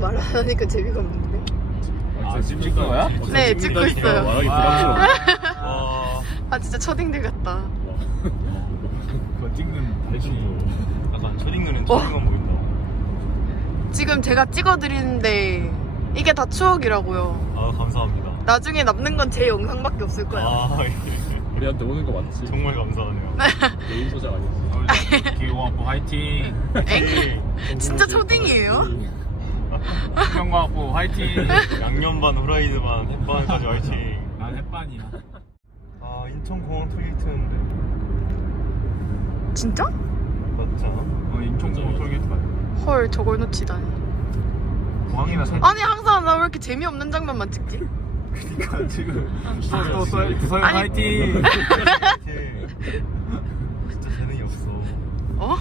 말 안 하니까 재미가 없는데. 아 지금 찍는 거야? 네, 찍고 있어요. 말하기. 부담스러워. 와아 진짜 초딩들 같다. 그거 찍는 대신 약간 초딩 눈엔 어. 초딩만 보인다. 지금 제가 찍어드리는데 이게 다 추억이라고요. 아 감사합니다. 나중에 남는 건 제 영상밖에 없을 거야. 아 예. 우리한테 오는 거 맞지? 정말 감사하네요. 개인 소장 아니었어. 기공학부 화이팅 엥? 진짜 초딩이에요? 기공학부 화이팅 양념 반 후라이드 반 햇반까지 화이팅. 난 햇반이야 아 인천공항 톨게이트인데 진짜? 맞지 않아? 어 인천공항 톨게이트 가요 헐 저걸 놓치다니. 공항이나 살 아니 항상 나 왜 이렇게 재미없는 장면만 찍지? 그러니까 지금 또 써- 부서요 아니. 화이팅 화이팅. 진짜 재능이 없어. 어?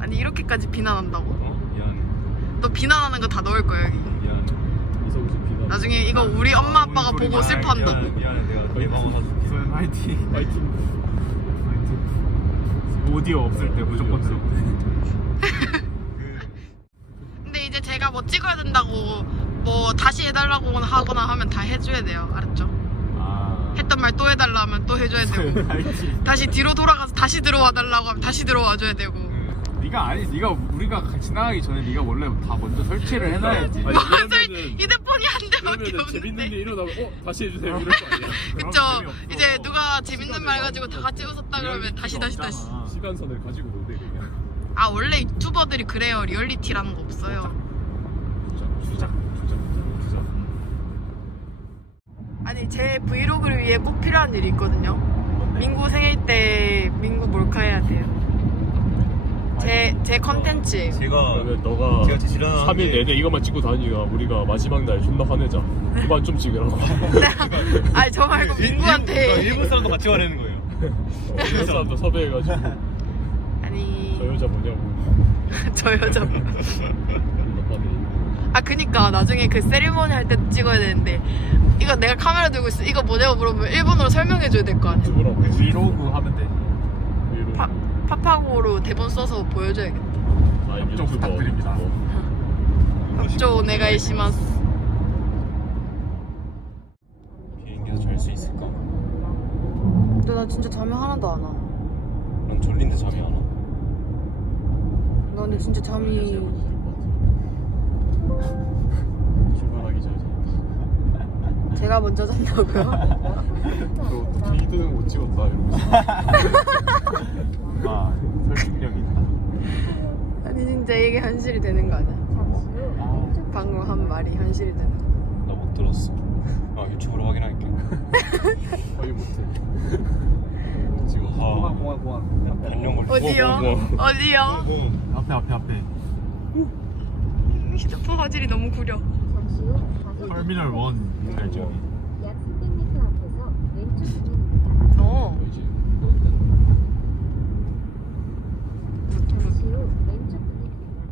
아니 이렇게까지 비난한다고? 어? 너 비난하는 거 다 넣을 거야 여기. 미안해. 이성우 비난. 나중에 이거 우리 엄마 아빠가 우리 보고 우리 슬퍼한다. 미안해 미안해 내가 내 방어 사줄게. 부서요 화이팅 파이팅. 화이팅 오디오 없을 때 무조건 써그 근데 이제 제가 뭐 찍어야 된다고 뭐 다시 해달라고 하거나 하면 다 해줘야 돼요. 알았죠? 아 했던 말 또 해달라 하면 또 해줘야 되고 화이팅 다시 뒤로 돌아가서 다시 들어와 달라고 하면 다시 들어와 줘야 되고 네가 아니 네가 우리가 지나가기 전에 네가 원래 다 먼저 설치를 해놔야지. 아니, 맞아 이러면은- 휴대폰이 한 대밖에 그러면 재밌는 게 없는데 일어나면 어? 다시 해주세요. 이럴 거 아니야. 그쵸. 재미없어. 이제 누가 재밌는 말 가지고 다 같이 웃었다 그러면 다시 다시 다시 없잖아. 시간선을 가지고 노래 그냥. 아 원래 유튜버들이 그래요. 리얼리티라는 거 없어요. 주작. 주작. 주작. 주작. 아니 제 브이로그를 위해 꼭 필요한 일이 있거든요. 민구 생일 때 민구 몰카 해야 돼요 제제 컨텐츠 제가 그러면 너가 제가 제일 싫어하는 3일 게- 내내 이것만 찍고 다니가 우리가 마지막 날 존나 화내자. 그만 좀 찍으라고. 아니 저 말고 일- 민구한테 일- 일본 사람도 같이 화내는 거예요. 일본 사람도 섭외해가지고 아니 저 여자 뭐냐고. 저 여자. 아 그니까 나중에 그 세리머니 할 때 찍어야 되는데 이거 내가 카메라 들고 있어 이거 뭐냐고 물어보면 일본어로 설명해 줘야 될 거 아니야 유튜브라고. 브이로그 하면 돼 위로. 파, 파파고로 대본 써서 보여줘야겠다 아, 협조 부탁드립니다. 협조 내가 이시마스 비행기에서 잘 수 있을까? 근데 나 진짜 잠이 하나도 안 와. 난 졸린데 잠이 안 와. 나 근데 진짜 잠이 출발하기 전에. 제가 먼저 잔다고요? 너 페이드는 못 찍었다 이러면서. 아 설득력 있다 아니 진짜 이게 현실이 되는 거 아니야? 방금 한 말이 현실이 되는 거 나 못 들었어. 아 유튜브로 확인할게. 확인 못해. 지금 아, 공항 공항 반영 걸. 어디요? 어디요? 앞에 앞에 앞에 휴대폰 화질이 너무 구려 터미널 1 알죠? 약 300m 앞에서 왼쪽 진입입니다. 어 이제 잠시 후 왼쪽 진입입니다.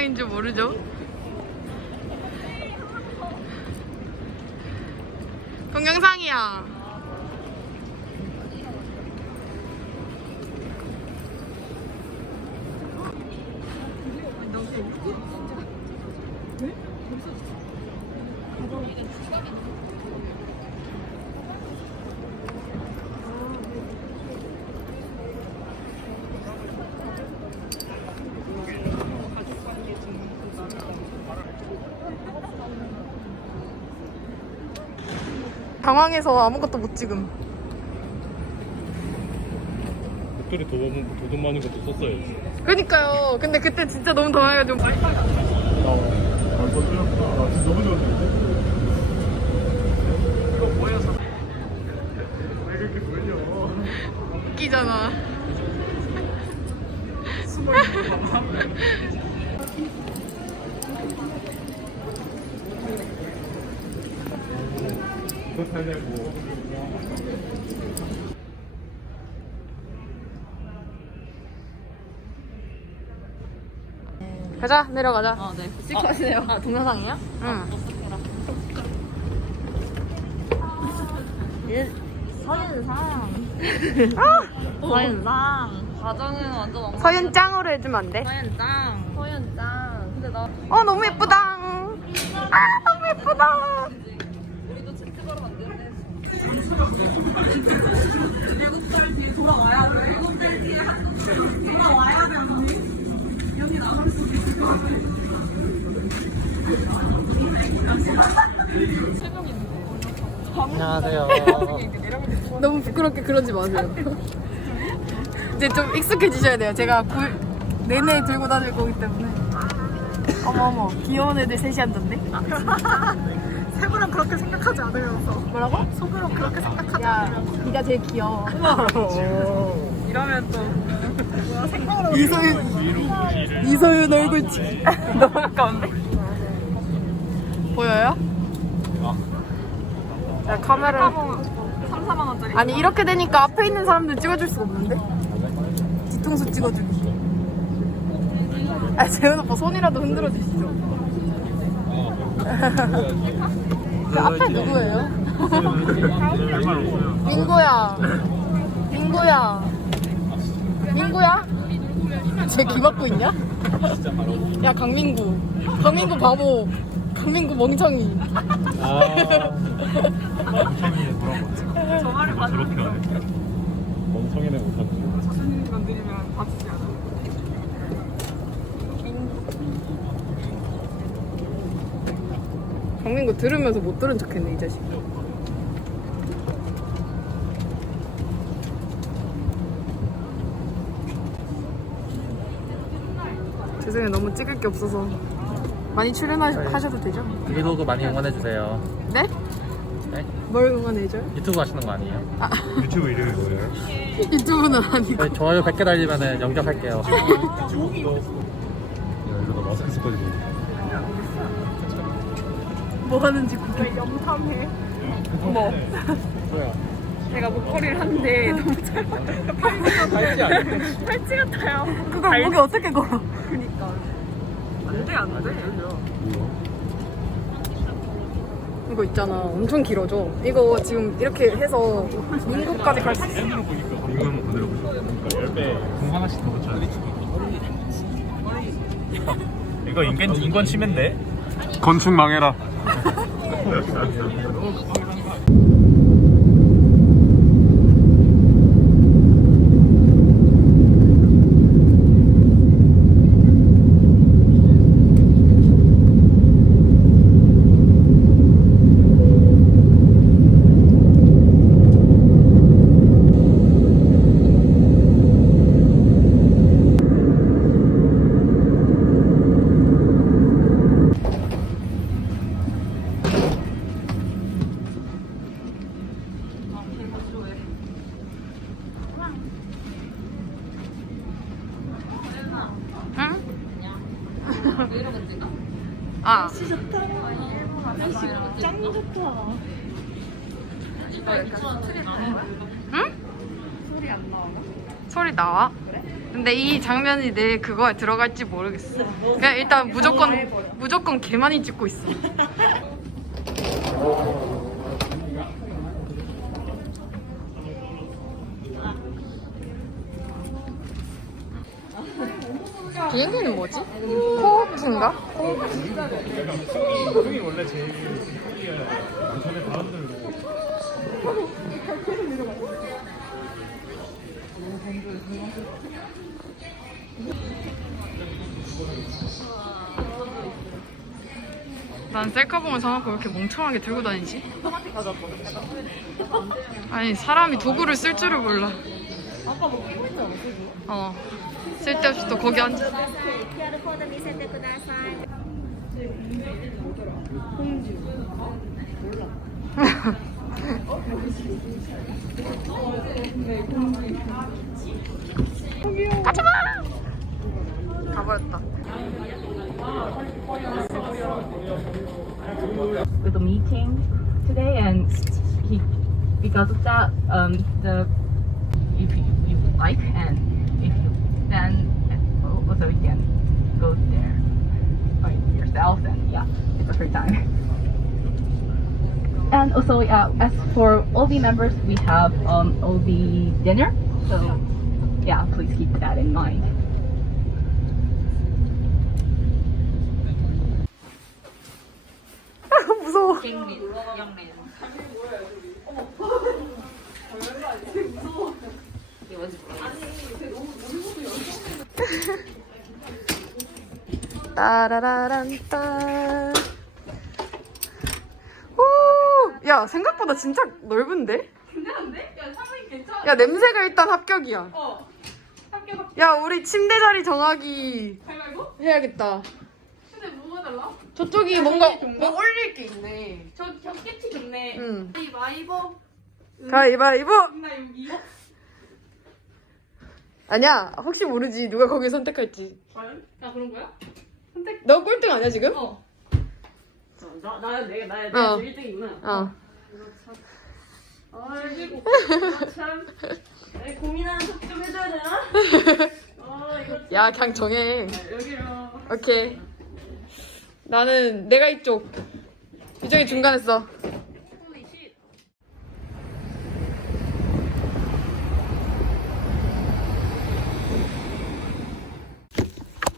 동영상인 줄 모르죠? 동영상이야. 당황해서 아무것도 못 찍음. 목소리 도돈 도돈 많은 것도 썼어야지. 그니까요. 근데 그때 진짜 너무 당황해가지고. 아, 벌써 틀렸구나. 아, 진짜 너무 좋았는데. 웃기잖아. 가자 내려가자. 어, 네. 찍고 하세요. 아, 동영상이야? 응. 서윤상 서윤상. 과정은 완전 엉망. 서윤 짱으로 해주면 안 돼? 서윤짱. 서윤짱. 근데 나 어 너무 예쁘다. 아 너무 예쁘다. 우리도 채찍으로 만드는데. 너무 부끄럽게 그러지 마세요. 이제 좀 익숙해지셔야 돼요. 제가 굴 내내 들고 다닐 거기 때문에. 어머 어머 귀여운 애들 셋이 앉았네. 세부는 그렇게 생각하지 않으면서. 뭐라고? 속으로 그렇게 생각하지 야 네가 제일 귀여워. 이러면 또. 뭐야, 생각으로. 이소윤 이소윤 얼굴치 너무 가까운데? 보여요? 자 카메라 3, 4만 원짜리? 아니 이렇게 되니까 앞에 있는 사람들 찍어줄 수가 없는데? 뒤통수 찍어주기 아 재현 오빠 손이라도 흔들어 주시죠 그 앞에 누구예요? 민구야 민구야 민구야? 쟤귀 막고 있냐? 야 강민구 강민구 바보 강민구 멍청이 저 말을 맞아. 멍청이네 못하는 자신 건드리면 다치지 않아. 강민구 들으면서 못 들은 척했네 이 자식 죄송해요 너무 찍을 게 없어서 많이 출연하셔도 되죠? 브이로그 많이 응원해주세요. 네? 네? 뭘 응원해줘요? 유튜브 하시는 거 아니에요? 유튜브 이름이 뭐예요? 유튜브는 아니고 저희 좋아요 100개 달리면 영접할게요. 이러다 마스크 쓰고 뭐 하는지 구경 염탐해 뭐? 제가 목걸이를 하는데 너무 짧아요. 팔찌 아니에요? 팔찌 같아요. 그걸 목에 어떻게 걸어 그니까. 안 돼, 안 돼. 이거 있잖아 엄청 길어져 이거 지금 이렇게 해서 민국까지 갈 수 있어 이거 한번 건드려보세요 10배 공 하나씩 더 붙여야 돼 이거 인권, 인권 침해인데? 건축 망해라. よろしくお願いします。 소리 나와? 근데 이 장면이 내 그거에 들어갈지 모르겠어. 그냥 일단 무조건 무조건 개 많이 찍고 있어. 비행기는 뭐지? 코호프인가? 형이 원래 제일 난 셀카봉을 사놓고 왜 이렇게 멍청하게 들고 다니지? 아니 사람이 도구를 쓸 줄을 몰라 아까 뭐 끼고 않았어? 어 쓸데없이 또 거기 앉아 가지마! 가버렸다. a the meeting today, and he, because of that, um, the if you, you like and if you then also you can go there by yourself and yeah, it's a free time And also, uh, as for all the members, we have um, all the dinner. So, yeah, please keep that in mind. 무서워. 따라라란따. 야 생각보다 진짜 넓은데? 괜찮은데? 야, 상황이 괜찮아. 야 냄새가 일단 합격이야. 어. 합격. 야 우리 침대 자리 정하기 가위바위보? 해야겠다. 근데 뭐가 달라? 저쪽이 뭔가 뭐 올릴 게 있네. 저 겹겠지 좋네. 응. 가위바위보. 가위바위보. 나 여기. 아니야 혹시 모르지 누가 거기 선택할지. 과연? 아 그런 거야? 너 꼴등 아니야 지금? 어. 나, 나, 내가, 나, 어. 1등이구나. 어. 아이고. 참. 아이, 고민하는 척 좀 해줘야 되나? 아 이거 야 그냥 정해. 여기로. 오케이. 나는 내가 이쪽. 유정이 중간에 써.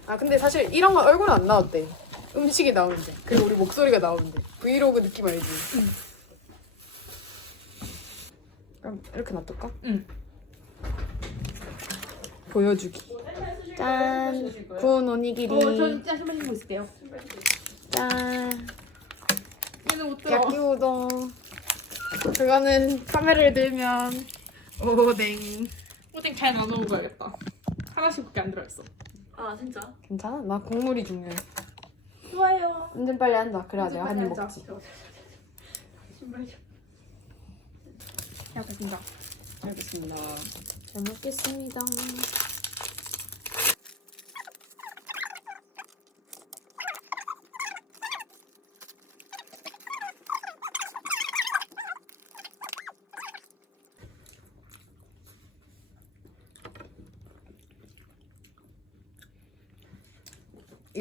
아 근데 사실 이런 건 얼굴은 안 나왔대. 음식이 나오는데 그리고 우리 목소리가 나오는데 브이로그 느낌 알지? 그럼 이렇게 놔둘까? 응. 보여주기. 짠. 구운 오니기리. 어, 저 진짜 술 마시고 있을게요. 짠. 얘는 못 들어. 야끼 우동. 그거는 카메라를 들면 오뎅. 호딩 잘 나눠 먹어야겠다. 하나씩밖에 안 들어있어. 아 진짜? 괜찮아? 나 국물이 중요해. 좋아요. 운전 빨리 한다. 그래야 내가 한입 앉아. 먹지. 야, 됐습니다. 알겠습니다. 잘 먹겠습니다.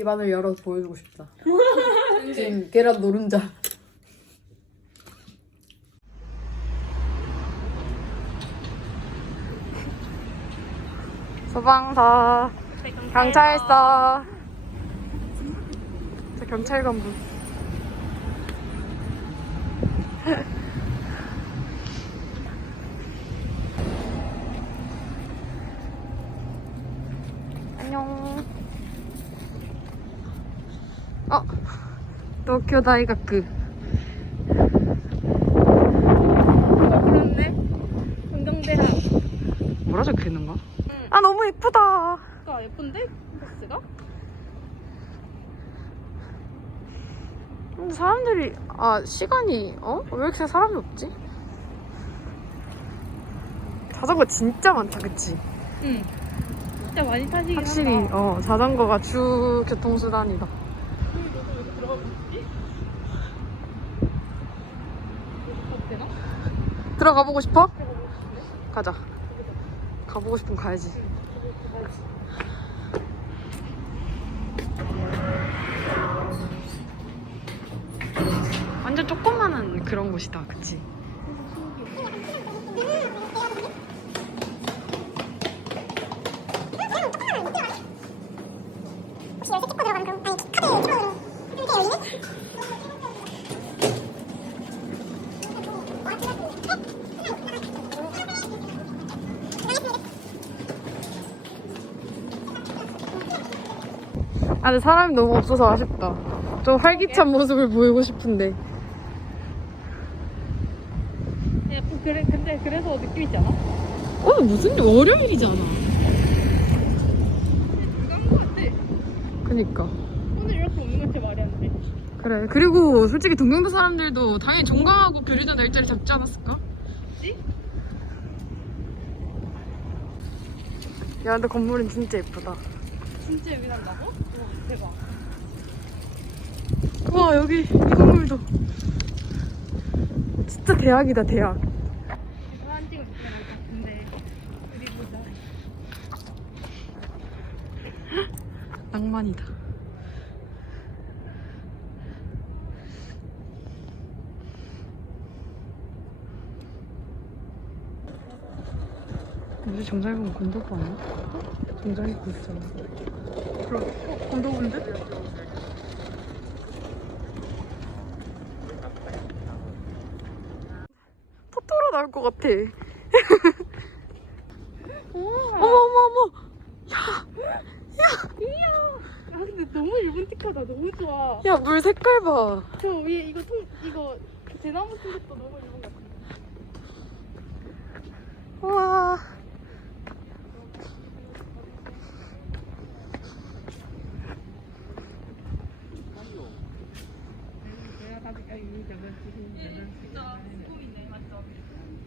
입안을 열어 보여주고 싶다. 지금 계란 노른자. 소방서 경찰서 저 경찰관분 안녕 어 도쿄 다이学 그런데 건강대학. 뭐라 적혀 있는 거야? 아 너무 예쁘다 가 예쁜데? 버스가? 근데 사람들이 아 시간이 어? 왜 이렇게 사람이 없지? 자전거 진짜 많다 그치? 응. 진짜 많이 타시긴 확실히 한다. 어 자전거가 주 교통수단이다 가도 되나? 들어가 보고 싶어? 가자 가보고 싶으면 가야지 완전 조그마한 그런 곳이다 그치? 아 근데 사람이 너무 없어서 아쉽다 좀 활기찬 모습을 보이고 싶은데 야, 그래, 근데 그래서 느낌 않아? 오늘 무슨 일 월요일이잖아 깐거 같아. 그니까 오늘 이렇게 오는 건 진짜 말이 안 돼. 그래 그리고 솔직히 동경도 사람들도 당연히 종강하고 교류전 날짜를 잡지 않았을까? 그치? 야 근데 건물은 진짜 예쁘다 진짜 산다고? 대박. 우와 여기 이 건물도 진짜 대학이다 대학. 사진 찍을 때만 같은데 우리 보자. 낭만이다. 요새 정장 입으면 건들 거 아니야? 어? 정장 입고 있잖아. 그럼 어, 건도부인데? 토토로 나올 것 같아. 어머 어머 어머 아 근데 너무 일본틱하다. 너무 좋아. 야 물 색깔 봐. 저 위에 이거 통 이거 대나무 쓴 것도 너무 일본 같아. 우와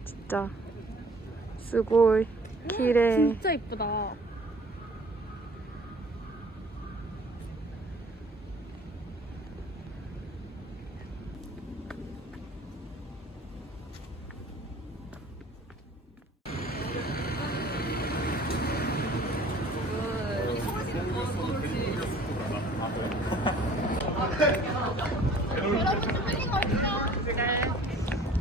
진짜. 스고이. 키레 진짜 이쁘다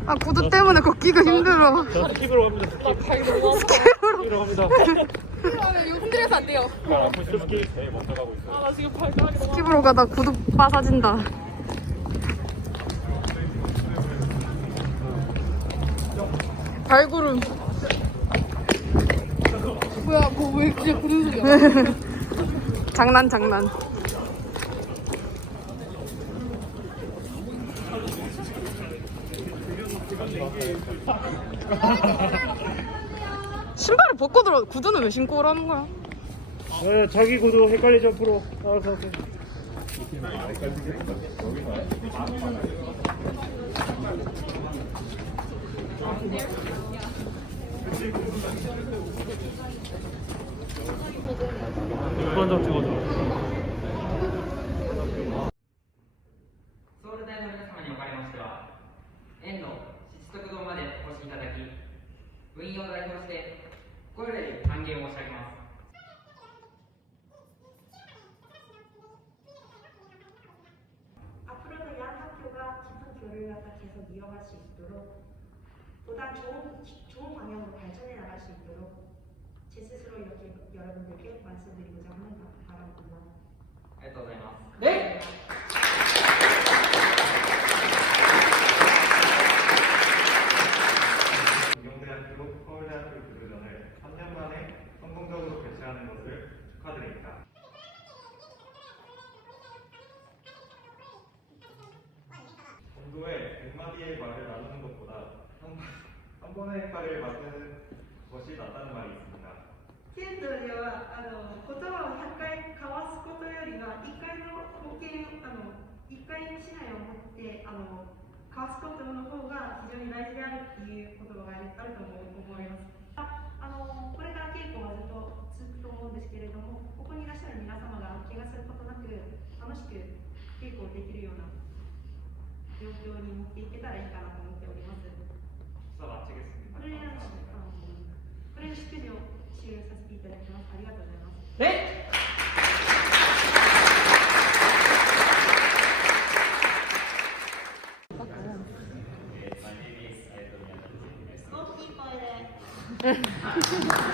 아 구두 때문에 걷기가 힘들어. 스킵으로 갑니다. 스킵으로. 갑니다. 이거 흔들려서 안 돼요. 스킵 제일 먼저 가고 있어요. 아 나 지금 발가락이 너무 스킵으로 가다 구두 빠사진다. 발구름. 뭐야 그거 왜 진짜 구른 소리야? 장난 장난 신발을 벗고 들어 구두는 왜 신고 오라는 거야? 네, 자기 구두 헷갈리지 않도록 알아서 하세요. 점 찍어줘. ソウル大の皆様におかれましては、遠路、七徳堂までお越しいただき、部員を代表して、心より歓迎を申し上げます。 앞으로도 양 학교가 깊은 교류를 갖다 계속 이어갈 수 있도록 보다 좋은, 좋은 방향으로 발전해 나갈 수 있도록 제 스스로 이렇게 여러분들께 말씀드리고자 하는 바- 바람입니다. あ 腰だたるますん。剣道ではあの言葉を100回交わすことよりは1回の保険あの1回の指南を持ってあの交わすことの方が非常に大事であるっていう言葉があると思いますあのこれから稽古はずっと続くと思うんですけれどもここにいらっしゃる皆様が怪我することなく楽しく稽古をできるような状況に持っていけたらいいかなと思っております。れあのこれの祝辞を終了させていただきます。ありがとうございます。で大きい声で。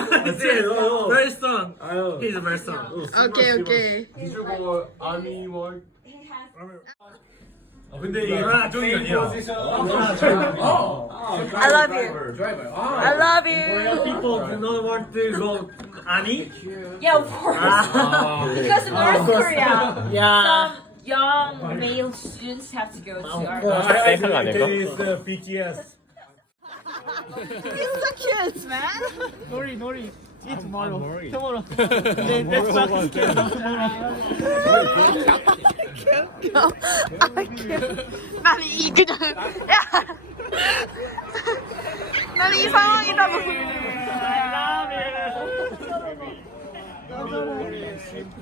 Very strong. He's very strong. 오케이 오케이. 근데 이게 종이 아니야. I love you. I love you. People do not want to go 아니? Yeah, of course. because North Korea, Yeah. some young male students have to go to our. 셀카가 I 아닐까? think it's the BTS. It's so cute, man. 놀이 놀이. See tomorrow. Tomorrow. Then next Saturday. 나는 이 그냥 야. 나는 이 상황이다 보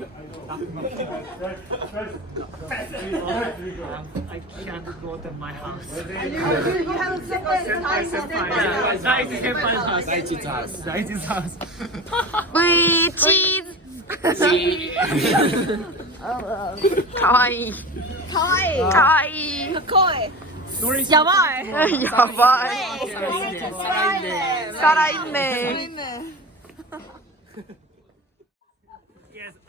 고. I can't go to my house. 나이츠 house. 나이츠 house. 우리 치즈. 가와이. 가와이. 가와이. 야바이. 야바이. 살아있네. Yes,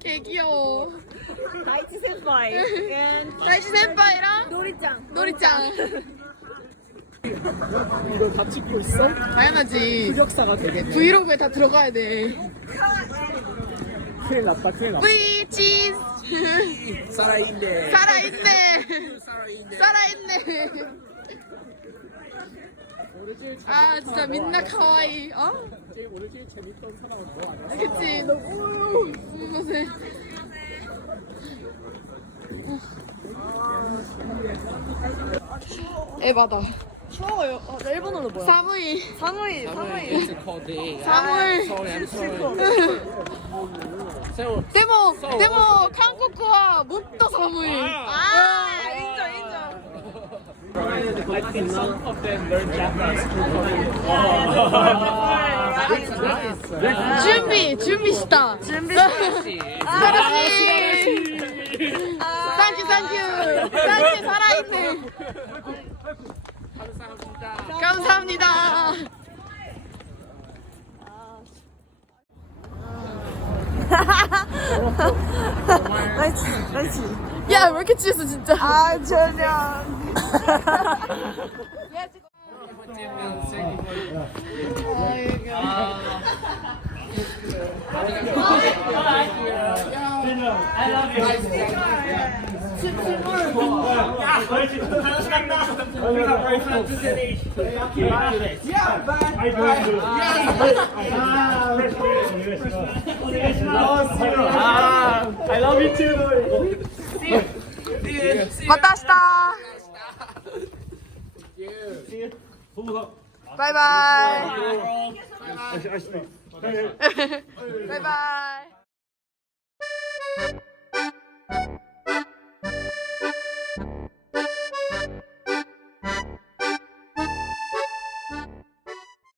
개 귀여워. 나이트 센파이. 날씨 센파이랑 놀이장. 놀이장. 이거 다 찍고 있어? 당연하지. 흑역사가 되겠네. 브이로그에 다 들어가야 돼. 큰일 났다, 큰일 났다. 브이 치즈. 살아있네. 살아있네. 살아있네. 아 진짜 민나 카와이. 어? 제일 오늘 제일 재밌던 사람은 너 아니야? 그치 너무 무슨 에바다 추워요. 어, 일본어로 뭐야? 사무이 사무이, 사무이. 사물 세월. 데모 데모 한국어와 못도 사무이 아, 인정. I think some of them learn Japanese 준비 준비 시다 준비 사라시 땡큐 땡큐 땡큐 살아있네 감사합니다 야 왜 이렇게 취했어 진짜 아 전혀 I love you. また明日。バイバイ。バイバイ。